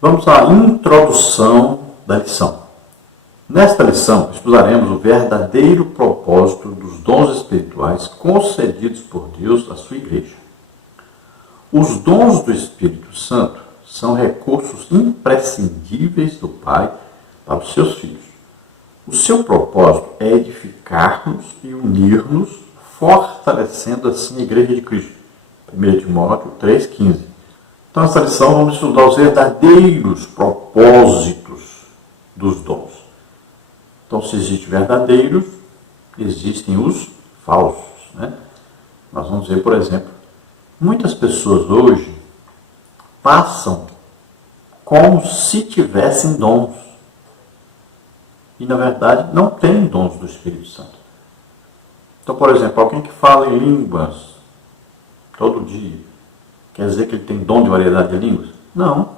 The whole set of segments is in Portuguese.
Vamos à introdução da lição. Nesta lição, estudaremos o verdadeiro propósito dos dons espirituais concedidos por Deus à sua igreja. Os dons do Espírito Santo são recursos imprescindíveis do Pai para os seus filhos. O seu propósito é edificar-nos e unir-nos, fortalecendo assim a Igreja de Cristo. 1 Timóteo 3,15. Então, nessa lição, vamos estudar os verdadeiros propósitos dos dons. Então, se existem verdadeiros, existem os falsos. Nós vamos ver, por exemplo, muitas pessoas hoje passam como se tivessem dons. E, na verdade, não têm dons do Espírito Santo. Então, por exemplo, alguém que fala em línguas todo dia, quer dizer que ele tem dom de variedade de línguas? Não.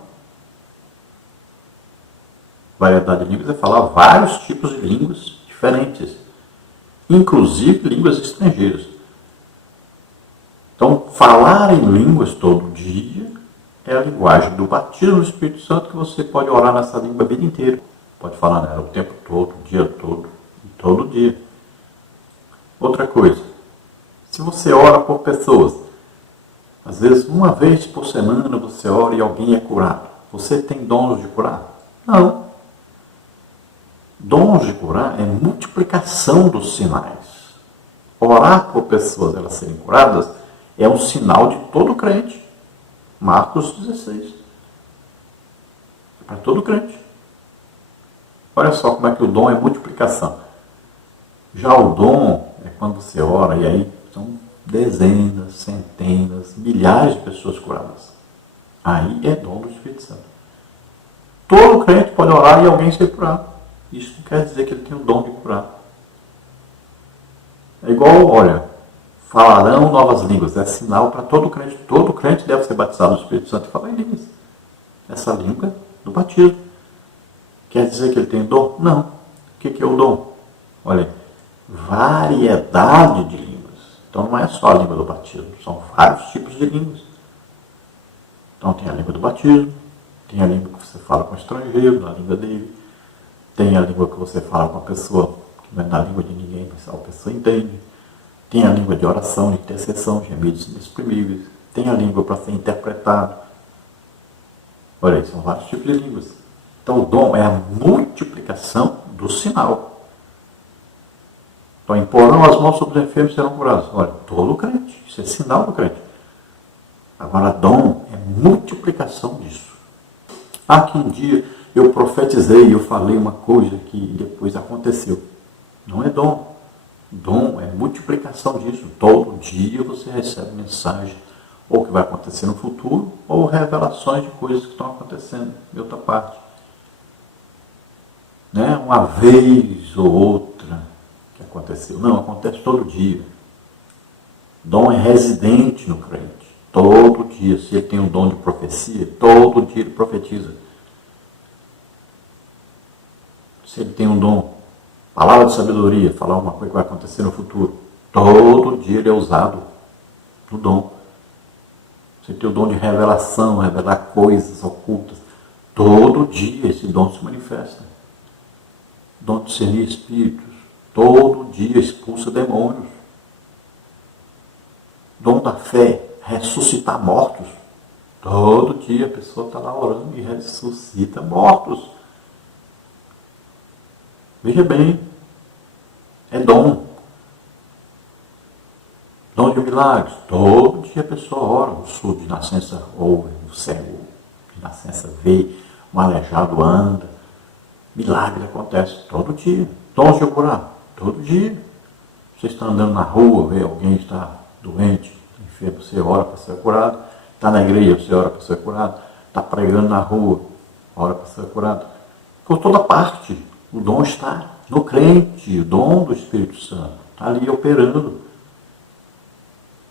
Variedade de línguas é falar vários tipos de línguas diferentes, inclusive línguas estrangeiras. Então, falar em línguas todo dia é a linguagem do batismo do Espírito Santo, que você pode orar nessa língua a vida inteira. Pode falar nela o tempo todo, o dia todo, todo dia. Outra coisa, se você ora por pessoas, às vezes uma vez por semana você ora e alguém é curado, você tem dons de curar? Não. Dons de curar é multiplicação dos sinais. Orar por pessoas elas serem curadas é um sinal de todo crente. Marcos 16. É para todo crente. Olha só como é que o dom é multiplicação. Já o dom é quando você ora e aí são dezenas, centenas, milhares de pessoas curadas. Aí é dom do Espírito Santo. Todo crente pode orar e alguém ser curado. Isso não quer dizer que ele tem o dom de curar. É igual, olha, falarão novas línguas. É sinal para todo crente. Todo crente deve ser batizado no Espírito Santo e falar em línguas. Essa língua do batismo. Quer dizer que ele tem dom? Não. O que é o dom? Olha, variedade de línguas. Então não é só a língua do batismo, são vários tipos de línguas. Então tem a língua do batismo, tem a língua que você fala com o estrangeiro, na língua dele, tem a língua que você fala com a pessoa, que não é na língua de ninguém, mas a pessoa entende. Tem a língua de oração, de intercessão, gemidos inexprimíveis. Tem a língua para ser interpretado. Olha aí, são vários tipos de línguas. Então o dom é a multiplicação do sinal. Então, imporão as mãos sobre os enfermos e serão curados. Olha, todo crente, isso é sinal do crente. Agora, dom é multiplicação disso. Que um dia eu profetizei, eu falei uma coisa que depois aconteceu. Não é dom. Dom é multiplicação disso. Todo dia você recebe mensagem, ou que vai acontecer no futuro, ou revelações de coisas que estão acontecendo em outra parte. Uma vez ou outra que aconteceu. Não, acontece todo dia. Dom é residente no crente. Todo dia. Se ele tem um dom de profecia, todo dia ele profetiza. Se ele tem um dom, palavra de sabedoria, falar uma coisa que vai acontecer no futuro, todo dia ele é usado no dom. Se ele tem o dom de revelação, revelar coisas ocultas, todo dia esse dom se manifesta. Dom de discernir espíritos, todo dia expulsa demônios. Dom da fé, ressuscitar mortos. Todo dia a pessoa está lá orando e ressuscita mortos. Veja bem, é dom. Dom de milagres. Todo dia a pessoa ora. O surdo de nascença ouve, o cego de nascença vê, o aleijado anda. Milagre acontece todo dia. Dons de curar, todo dia. Você está andando na rua, vê alguém que está doente, enfermo, você ora para ser curado. Está na igreja, você ora para ser curado. Está pregando na rua, ora para ser curado. Por toda parte, o dom está no crente, o dom do Espírito Santo está ali operando.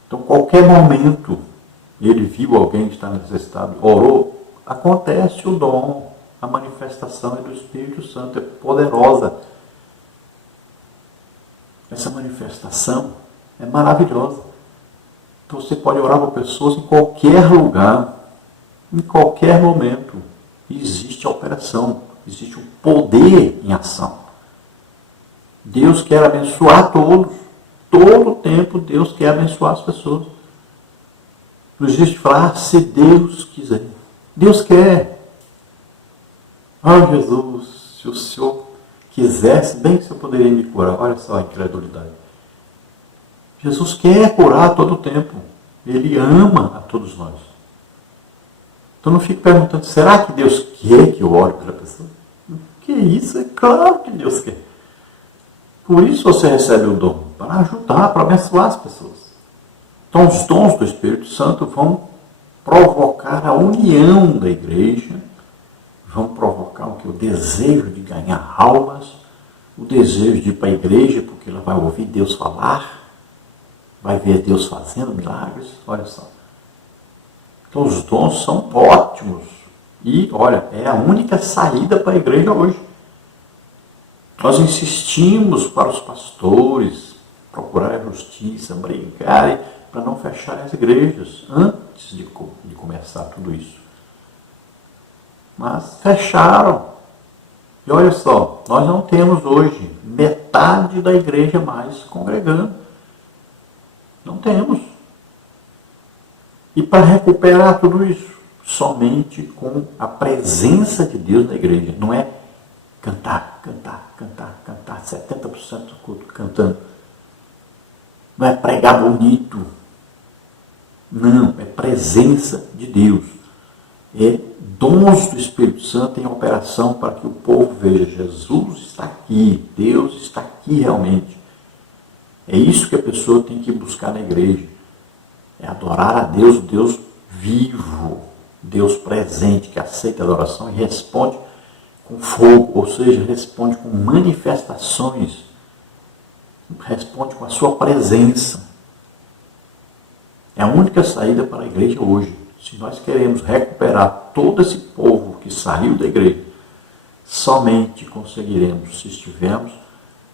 Então, qualquer momento, ele viu alguém que está necessitado, orou, acontece o dom. A manifestação é do Espírito Santo, é poderosa. Essa manifestação é maravilhosa. Então você pode orar por pessoas em qualquer lugar, em qualquer momento. existe a operação, existe o poder em ação. Deus quer abençoar todos. Todo o tempo Deus quer abençoar as pessoas. Não existe falar, se Deus quiser. Deus quer. Ah, Jesus, se o Senhor quisesse, bem que o Senhor poderia me curar. Olha só a incredulidade. Jesus quer curar todo o tempo. Ele ama a todos nós. Então não fique perguntando, será que Deus quer que eu ore pela pessoa? Que isso? É claro que Deus quer. Por isso você recebe o dom, para ajudar, para abençoar as pessoas. Então os dons do Espírito Santo vão provocar a união da igreja, vão provocar o desejo de ganhar almas, o desejo de ir para a igreja, porque ela vai ouvir Deus falar, vai ver Deus fazendo milagres, olha só. Então os dons são ótimos. E, olha, é a única saída para a igreja hoje. Nós insistimos para os pastores procurar a justiça, brigarem para não fecharem as igrejas antes de começar tudo isso. Mas fecharam. E olha só, nós não temos hoje metade da igreja mais congregando. Não temos. E para recuperar tudo isso, somente com a presença de Deus na igreja. Não é cantar, 70% do culto cantando. Não é pregar bonito. Não, é presença de Deus. É dons do Espírito Santo em operação para que o povo veja, Jesus está aqui, Deus está aqui realmente. É isso que a pessoa tem que buscar na igreja. É adorar a Deus, o Deus vivo, Deus presente, que aceita a adoração e responde com fogo, ou seja, responde com manifestações, responde com a sua presença. É a única saída para a igreja hoje. Se nós queremos recuperar todo esse povo que saiu da igreja, somente conseguiremos se estivermos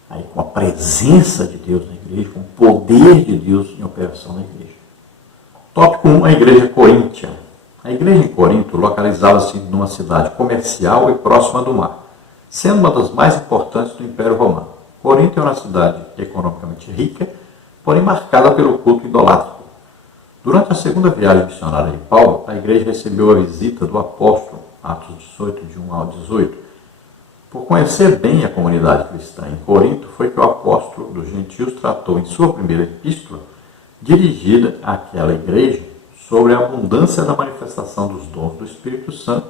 aí com a presença de Deus na igreja, com o poder de Deus em operação na igreja. Tópico 1, a igreja coríntia. A igreja em Corinto localizava-se numa cidade comercial e próxima do mar, sendo uma das mais importantes do Império Romano. Corinto é uma cidade economicamente rica, porém marcada pelo culto idolátrico. Durante a segunda viagem missionária de Paulo, a igreja recebeu a visita do apóstolo, Atos 18, de 1 ao 18. Por conhecer bem a comunidade cristã em Corinto, foi que o apóstolo dos gentios tratou em sua primeira epístola, dirigida àquela igreja, sobre a abundância da manifestação dos dons do Espírito Santo,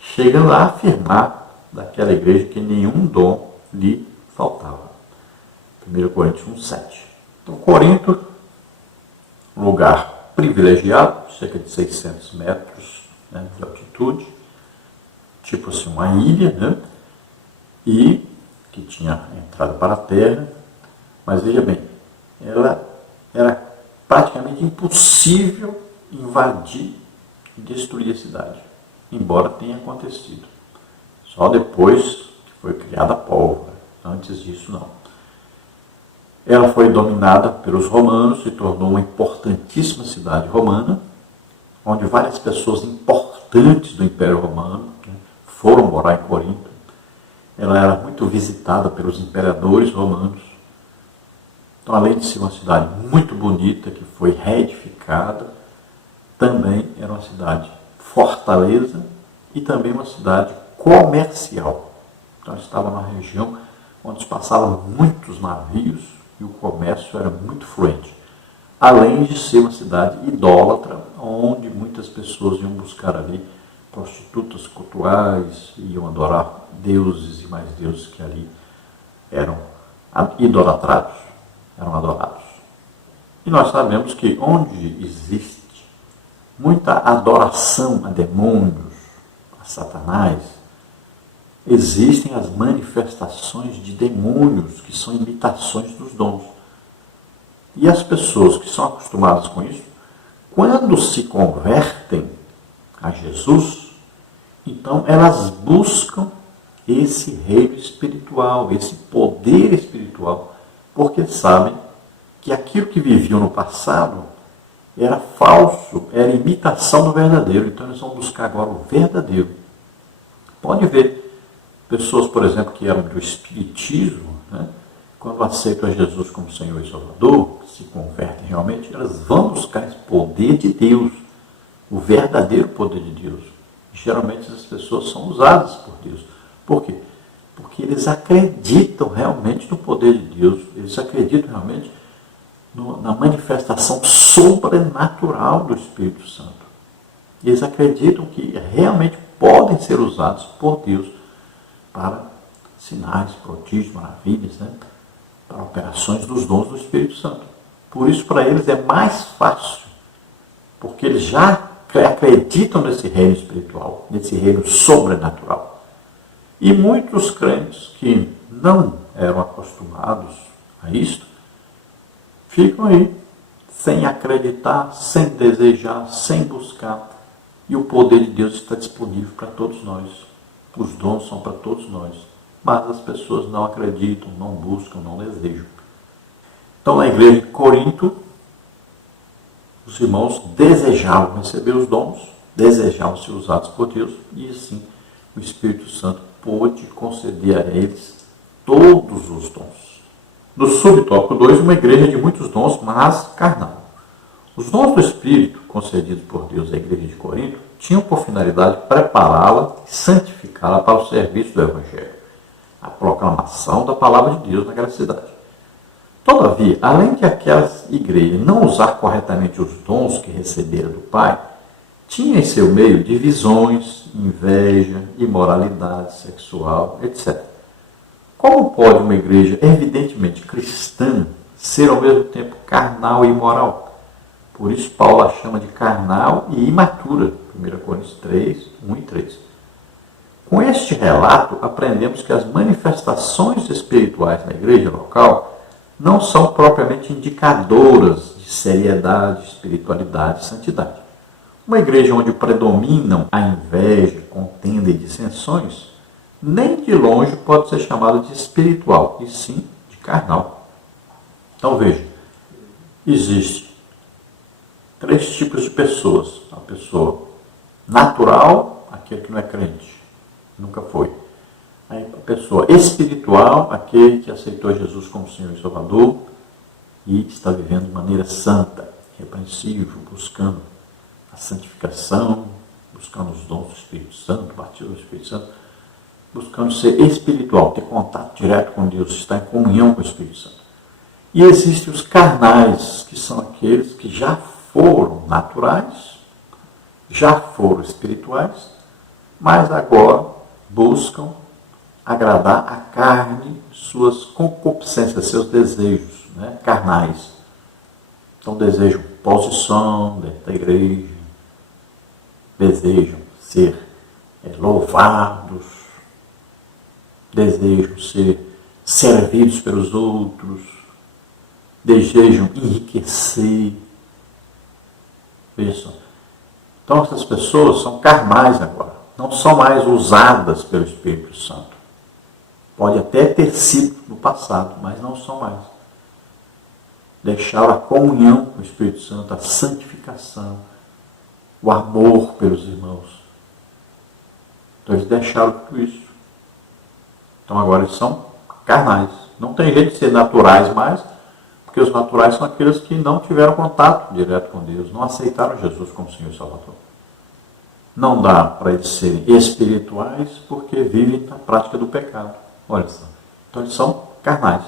chegando a afirmar daquela igreja que nenhum dom lhe faltava. 1 Coríntios 1:7. Então, Corinto, lugar privilegiado, cerca de 600 metros, né, de altitude, tipo assim uma ilha, né, e que tinha entrada para a terra, mas veja bem, ela era praticamente impossível invadir e destruir a cidade, embora tenha acontecido. Só depois que foi criada a pólvora, antes disso não. Ela foi dominada pelos romanos, se tornou uma importantíssima cidade romana, onde várias pessoas importantes do Império Romano, né, foram morar em Corinto. Ela era muito visitada pelos imperadores romanos. Então, além de ser uma cidade muito bonita, que foi reedificada, também era uma cidade fortaleza e também uma cidade comercial. Então, estava numa região onde passavam muitos navios e o comércio era muito fluente. Além de ser uma cidade idólatra, onde muitas pessoas iam buscar ali prostitutas cultuais, iam adorar deuses e mais deuses que ali eram idolatrados, eram adorados. E nós sabemos que onde existe muita adoração a demônios, a Satanás, existem as manifestações de demônios, que são imitações dos dons. E as pessoas que são acostumadas com isso, quando se convertem a Jesus, então elas buscam esse reino espiritual, esse poder espiritual, porque sabem que aquilo que viviam no passado era falso, era imitação do verdadeiro. Então eles vão buscar agora o verdadeiro. Pode ver pessoas, por exemplo, que eram do espiritismo, né? Quando aceitam a Jesus como Senhor e Salvador, se convertem realmente, elas vão buscar esse poder de Deus, o verdadeiro poder de Deus. E, geralmente essas pessoas são usadas por Deus. Por quê? Porque eles acreditam realmente no poder de Deus, eles acreditam realmente na manifestação sobrenatural do Espírito Santo. E eles acreditam que realmente podem ser usados por Deus para sinais, prodígios, maravilhas, né? Para operações dos dons do Espírito Santo. Por isso, para eles é mais fácil, porque eles já acreditam nesse reino espiritual, nesse reino sobrenatural. E muitos crentes que não eram acostumados a isto, ficam aí, sem acreditar, sem desejar, sem buscar. E o poder de Deus está disponível para todos nós. Os dons são para todos nós. Mas as pessoas não acreditam, não buscam, não desejam. Então, na igreja de Corinto, os irmãos desejavam receber os dons, desejavam ser usados por Deus, e assim o Espírito Santo pôde conceder a eles todos os dons. No subtópico 2, uma igreja de muitos dons, mas carnal. Os dons do Espírito, concedidos por Deus à igreja de Corinto, tinham por finalidade prepará-la e santificá-la para o serviço do Evangelho, a proclamação da palavra de Deus naquela cidade. Todavia, além de aquela igreja não usar corretamente os dons que recebera do Pai, tinha em seu meio divisões, inveja, imoralidade sexual, etc. Como pode uma igreja evidentemente cristã ser ao mesmo tempo carnal e imoral? Por isso Paulo a chama de carnal e imatura, 1 Coríntios 3, 1 e 3. Com este relato, aprendemos que as manifestações espirituais na igreja local não são propriamente indicadoras de seriedade, espiritualidade e santidade. Uma igreja onde predominam a inveja, contenda e dissensões, nem de longe pode ser chamada de espiritual, e sim de carnal. Então veja, existe 3 tipos de pessoas. A pessoa natural, aquele que não é crente, nunca foi. A pessoa espiritual, aquele que aceitou Jesus como Senhor e Salvador e está vivendo de maneira santa, repreensível, buscando a santificação, buscando os dons do Espírito Santo, o batismo do Espírito Santo, buscando ser espiritual, ter contato direto com Deus, estar em comunhão com o Espírito Santo. E existem os carnais, que são aqueles que já foram naturais, já foram espirituais, mas agora buscam agradar a carne, suas concupiscências, seus desejos, né, carnais. Então desejam posição dentro da igreja, desejam ser louvados, desejam ser servidos pelos outros, desejam enriquecer. Vejam. Então essas pessoas são carnais agora, não são mais usadas pelo Espírito Santo. Pode até ter sido no passado, mas não são mais. Deixaram a comunhão com o Espírito Santo, a santificação, o amor pelos irmãos. Então eles deixaram tudo isso. Então agora eles são carnais. Não tem jeito de ser naturais mais, porque os naturais são aqueles que não tiveram contato direto com Deus, não aceitaram Jesus como Senhor e Salvador. Não dá para eles serem espirituais porque vivem na prática do pecado. Olha só. Então eles são carnais.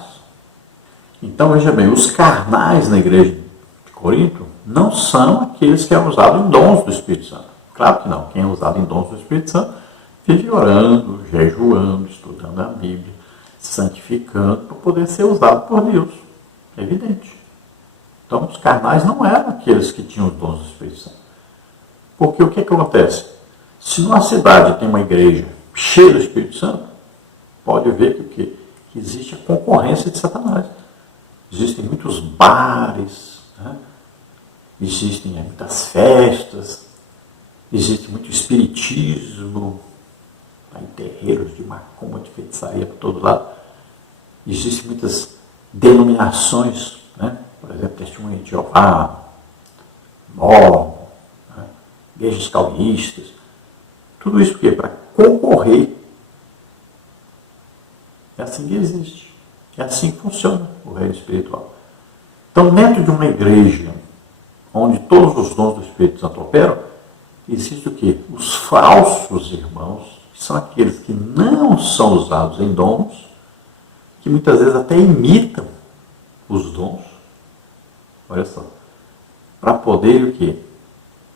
Então veja bem, os carnais na igreja de Corinto não são aqueles que eram usados em dons do Espírito Santo. Claro que não. Quem é usado em dons do Espírito Santo vive orando, jejuando, estudando a Bíblia, santificando para poder ser usado por Deus. É evidente. Então os carnais não eram aqueles que tinham os dons do Espírito Santo. Porque o que acontece? Se numa cidade tem uma igreja cheia do Espírito Santo, pode ver que o quê? Que existe a concorrência de Satanás. Existem muitos bares, né? Existem muitas festas, existe muito espiritismo, aí terreiros de macumba, de feitiçaria por todo lado. Existem muitas denominações, né? Por exemplo, Testemunha de Jeová, Mormon, né? Igrejas calvinistas. Tudo isso por quê? Para concorrer. É assim que existe. É assim que funciona o reino espiritual. Então, dentro de uma igreja onde todos os dons do Espírito Santo operam, existe o quê? Os falsos irmãos, que são aqueles que não são usados em dons, que muitas vezes até imitam os dons, olha só, para poder o quê?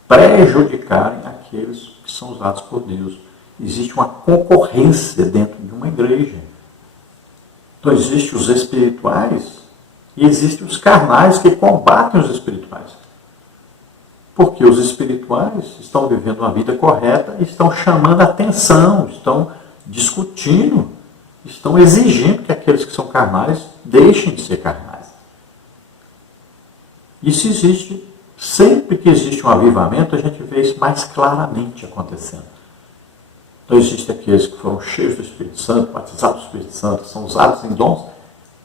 Prejudicarem aqueles que são usados por Deus. Existe uma concorrência dentro de uma igreja. Então, existem os espirituais e existem os carnais que combatem os espirituais. Porque os espirituais estão vivendo uma vida correta, estão chamando a atenção, estão discutindo, estão exigindo que aqueles que são carnais deixem de ser carnais. Isso existe. Sempre que existe um avivamento, a gente vê isso mais claramente acontecendo. Então, existem aqueles que foram cheios do Espírito Santo, batizados do Espírito Santo, são usados em dons.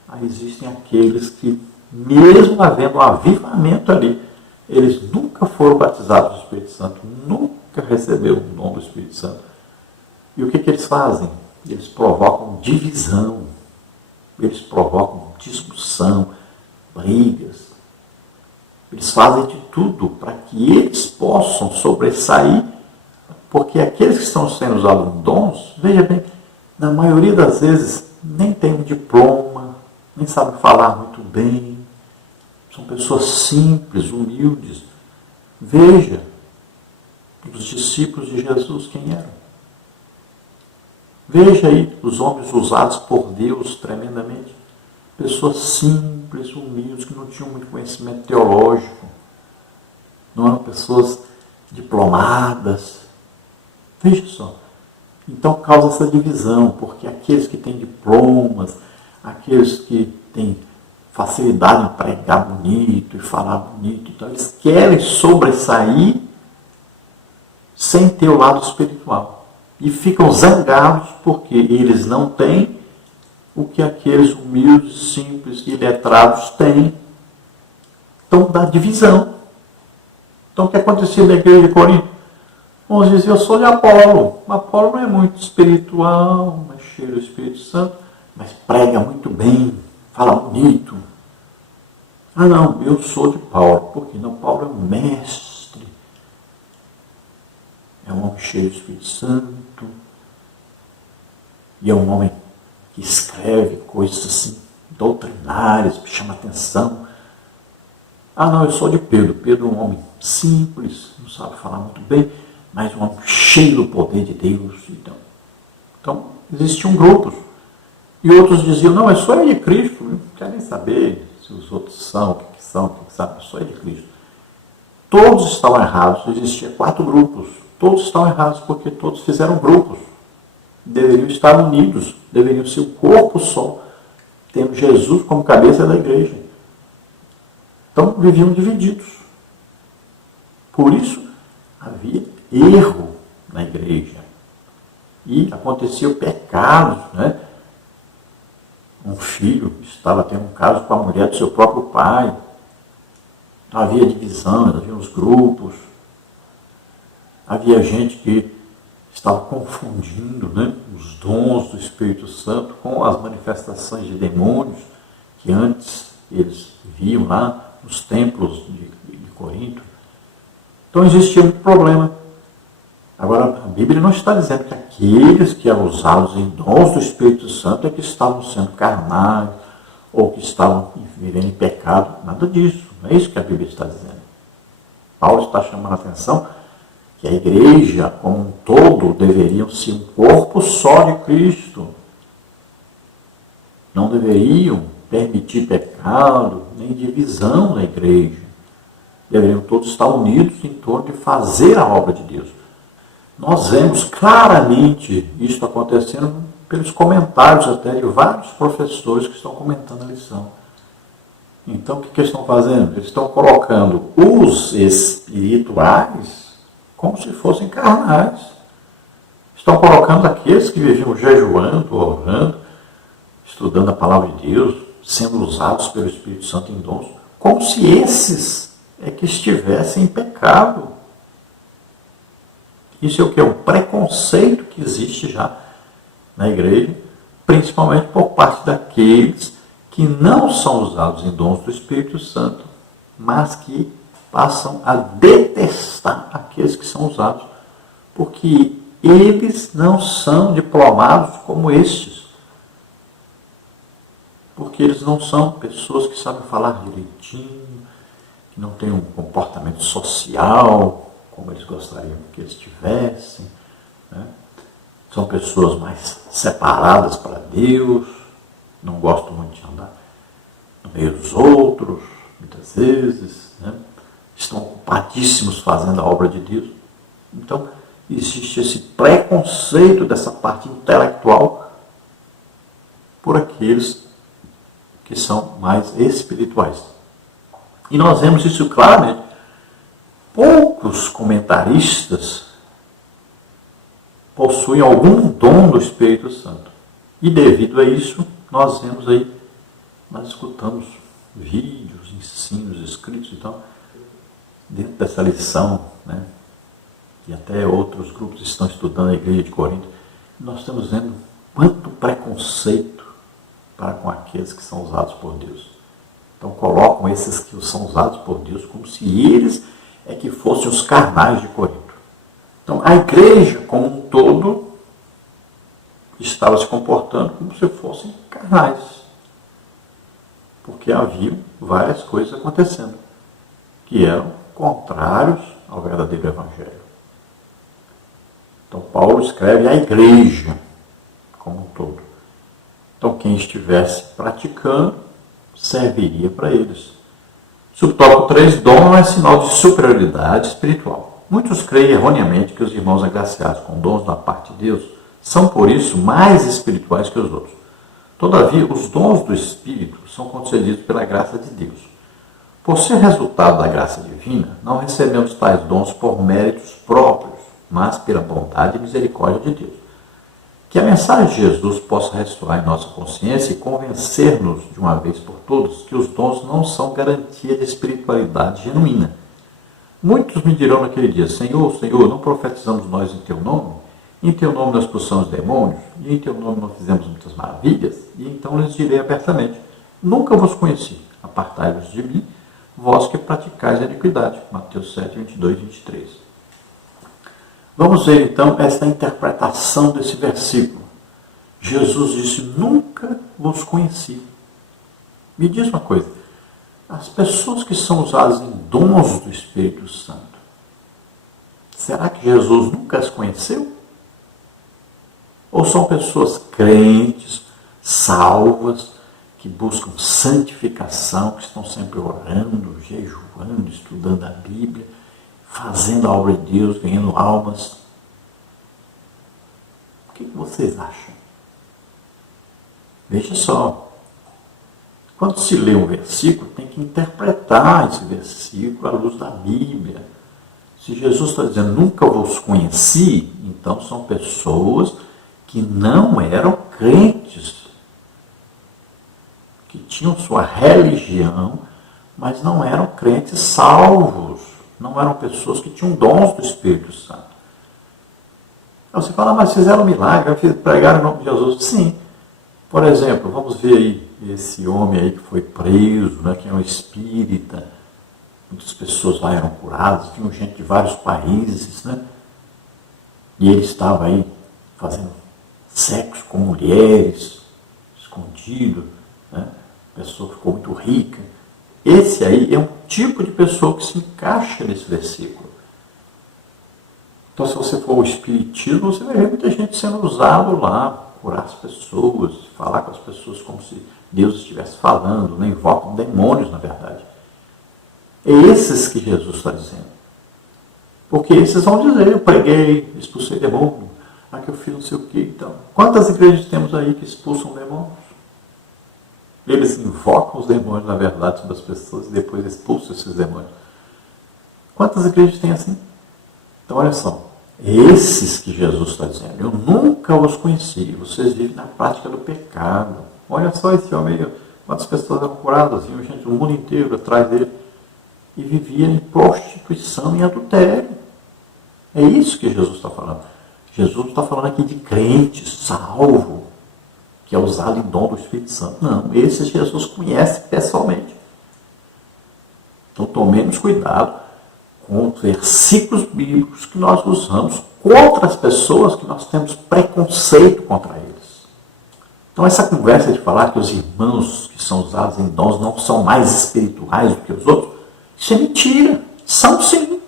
Aí existem aqueles que, mesmo havendo um avivamento ali, eles nunca foram batizados do Espírito Santo, nunca receberam o dom do Espírito Santo. E o que eles fazem? Eles provocam divisão, eles provocam discussão, brigas. Eles fazem de tudo para que eles possam sobressair, porque aqueles que estão sendo usados em dons, veja bem, na maioria das vezes nem tem um diploma, nem sabem falar muito bem, são pessoas simples, humildes. Veja, os discípulos de Jesus quem eram. Veja aí os homens usados por Deus tremendamente. Pessoas simples, humildes, que não tinham muito conhecimento teológico. Não eram pessoas diplomadas. Veja só. Então causa essa divisão, porque aqueles que têm diplomas, aqueles que têm facilidade em pregar bonito e falar bonito, então eles querem sobressair sem ter o lado espiritual. E ficam zangados porque eles não têm o que aqueles humildes, simples e letrados têm. Então dá divisão. Então o que acontecia na igreja de Corinto? Uns diziam, eu sou de Apolo. Apolo não é muito espiritual, mas cheio do Espírito Santo, mas prega muito bem, fala bonito. Ah não, eu sou de Paulo. Por quê? Não, Paulo é um mestre. É um homem cheio do Espírito Santo. E é um homem que escreve coisas assim, doutrinárias, que chama atenção. Ah não, eu sou de Pedro. Pedro é um homem simples, não sabe falar muito bem, mas um homem cheio do poder de Deus. Então existiam grupos. E outros diziam, não, eu sou de Cristo, não quero nem saber se os outros são, o que são, o que sabem, eu sou de Cristo. Todos estavam errados, existiam 4 grupos. Todos estão errados porque todos fizeram grupos. Deveriam estar unidos, deveriam ser um corpo só, tendo Jesus como cabeça da igreja. Então viviam divididos. Por isso havia erro na igreja. E acontecia o pecado, né? Um filho estava tendo um caso com a mulher do seu próprio pai. Havia divisão, havia os grupos. Havia gente que estava confundindo, né, os dons do Espírito Santo com as manifestações de demônios que antes eles viam lá nos templos de Corinto. Então existia um problema. Agora, a Bíblia não está dizendo que aqueles que eram usados em dons do Espírito Santo é que estavam sendo carnais ou que estavam vivendo em pecado. Nada disso. Não é isso que a Bíblia está dizendo. Paulo está chamando a atenção que a igreja, como um todo, deveriam ser um corpo só de Cristo. Não deveriam permitir pecado, nem divisão na igreja. Deveriam todos estar unidos em torno de fazer a obra de Deus. Nós vemos claramente isso acontecendo pelos comentários até de vários professores que estão comentando a lição. Então, o que eles estão fazendo? Eles estão colocando os espirituais como se fossem carnais. Estão colocando aqueles que viviam jejuando, orando, estudando a palavra de Deus, sendo usados pelo Espírito Santo em dons, como se esses é que estivessem em pecado. Isso é o que? É um preconceito que existe já na igreja, principalmente por parte daqueles que não são usados em dons do Espírito Santo, mas que passam a detestar aqueles que são usados, porque eles não são diplomados como estes. Porque eles não são pessoas que sabem falar direitinho, que não têm um comportamento social como eles gostariam que eles tivessem, né? São pessoas mais separadas para Deus, não gostam muito de andar no meio dos outros, muitas vezes, né? Estão ocupadíssimos fazendo a obra de Deus. Então, existe esse preconceito dessa parte intelectual por aqueles que são mais espirituais. E nós vemos isso claramente. Poucos comentaristas possuem algum dom do Espírito Santo. E devido a isso, nós vemos aí, nós escutamos vídeos, ensinos escritos e tal, dentro dessa lição, né? E até outros grupos estão estudando a igreja de Corinto. Nós estamos vendo quanto preconceito para com aqueles que são usados por Deus. Então colocam esses que são usados por Deus como se eles é que fossem os carnais de Corinto. Então a igreja como um todo estava se comportando como se fossem carnais. Porque havia várias coisas acontecendo que eram contrários ao verdadeiro evangelho. Então Paulo escreve à igreja como um todo. Então quem estivesse praticando serviria para eles. Subtópico 3, dom não é sinal de superioridade espiritual. Muitos creem erroneamente que os irmãos agraciados com dons da parte de Deus são, por isso, mais espirituais que os outros. Todavia, os dons do Espírito são concedidos pela graça de Deus. Por ser resultado da graça divina, não recebemos tais dons por méritos próprios, mas pela bondade e misericórdia de Deus. Que a mensagem de Jesus possa ressoar em nossa consciência e convencer-nos de uma vez por todas que os dons não são garantia de espiritualidade genuína. Muitos me dirão naquele dia: Senhor, Senhor, não profetizamos nós em Teu nome? Em Teu nome nós expulsamos demônios? E em Teu nome não fizemos muitas maravilhas? E então lhes direi abertamente: nunca vos conheci. Apartai-vos de mim, vós que praticais a iniquidade. Mateus 7, 22 e 23. Vamos ver então essa interpretação desse versículo. Jesus disse: nunca vos conheci. Me diz uma coisa: as pessoas que são usadas em dons do Espírito Santo, será que Jesus nunca as conheceu? Ou são pessoas crentes, salvas, que buscam santificação, que estão sempre orando, jejuando, estudando a Bíblia, fazendo a obra de Deus, ganhando almas? O que vocês acham? Veja só. Quando se lê um versículo, tem que interpretar esse versículo à luz da Bíblia. Se Jesus está dizendo, nunca vos conheci, então são pessoas que não eram crentes, que tinham sua religião, mas não eram crentes salvos. Não eram pessoas que tinham dons do Espírito Santo. Aí você fala: mas fizeram milagre, pregaram em nome de Jesus. Sim. Por exemplo, vamos ver aí esse homem aí que foi preso, né, que é um espírita. Muitas pessoas lá eram curadas, tinham gente de vários países, né? E ele estava aí fazendo sexo com mulheres, escondido, né? A pessoa ficou muito rica. Esse aí é um tipo de pessoa que se encaixa nesse versículo. Então, se você for ao espiritismo, você vai ver muita gente sendo usado lá, curar as pessoas, falar com as pessoas como se Deus estivesse falando, né? Invocam demônios, na verdade. É esses que Jesus está dizendo. Porque esses vão dizer: eu preguei, expulsei demônio, aqui eu fiz não sei o que. Então, quantas igrejas temos aí que expulsam demônios? Eles invocam os demônios, na verdade, sobre as pessoas e depois expulsam esses demônios. Quantas igrejas tem assim? Então, olha só. Esses que Jesus está dizendo: eu nunca os conheci, vocês vivem na prática do pecado. Olha só esse homem aí, quantas pessoas eram curadas, vinham gente do mundo inteiro atrás dele, e vivia em prostituição e adultério. É isso que Jesus está falando. Jesus não está falando aqui de crente, salvo, que é usado em dom do Espírito Santo. Não, esse Jesus conhece pessoalmente. Então tomemos cuidado com os versículos bíblicos que nós usamos contra as pessoas que nós temos preconceito contra eles. Então essa conversa de falar que os irmãos que são usados em dons não são mais espirituais do que os outros, isso é mentira. São sim.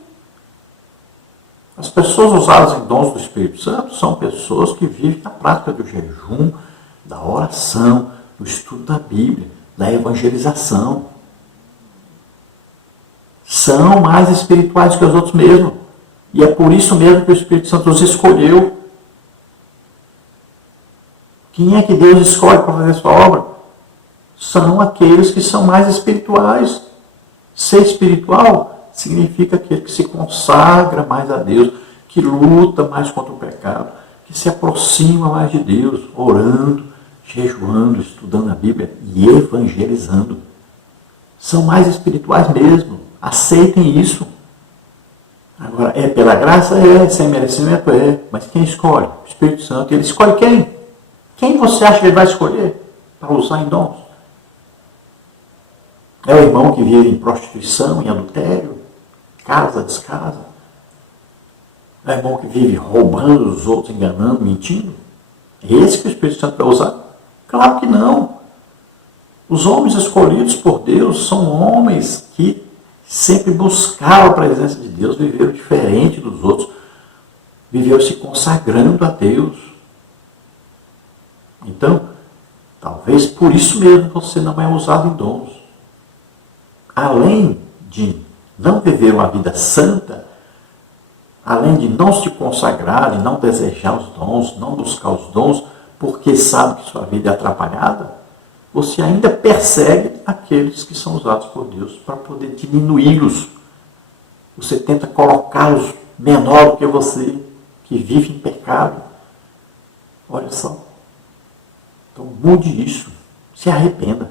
As pessoas usadas em dons do Espírito Santo são pessoas que vivem na prática do jejum, da oração, do estudo da Bíblia, da evangelização. São mais espirituais que os outros mesmo. E é por isso mesmo que o Espírito Santo os escolheu. Quem é que Deus escolhe para fazer a sua obra? São aqueles que são mais espirituais. Ser espiritual significa aquele que se consagra mais a Deus, que luta mais contra o pecado, que se aproxima mais de Deus, orando, jejuando, estudando a Bíblia e evangelizando. São mais espirituais mesmo. Aceitem isso. Agora, é pela graça? É. Sem merecimento? É. Mas quem escolhe? O Espírito Santo. Ele escolhe quem? Quem você acha que ele vai escolher para usar em dons? É o irmão que vive em prostituição, em adultério, casa, descasa? É o irmão que vive roubando os outros, enganando, mentindo? É esse que o Espírito Santo vai usar? Claro que não. Os homens escolhidos por Deus são homens que sempre buscaram a presença de Deus, viveram diferente dos outros, viveram se consagrando a Deus. Então, talvez por isso mesmo você não é usado em dons. Além de não viver uma vida santa, além de não se consagrar, de não desejar os dons, não buscar os dons, porque sabe que sua vida é atrapalhada, você ainda persegue aqueles que são usados por Deus para poder diminuí-los. Você tenta colocá-los menor do que você, que vive em pecado. Olha só. Então mude isso. Se arrependa.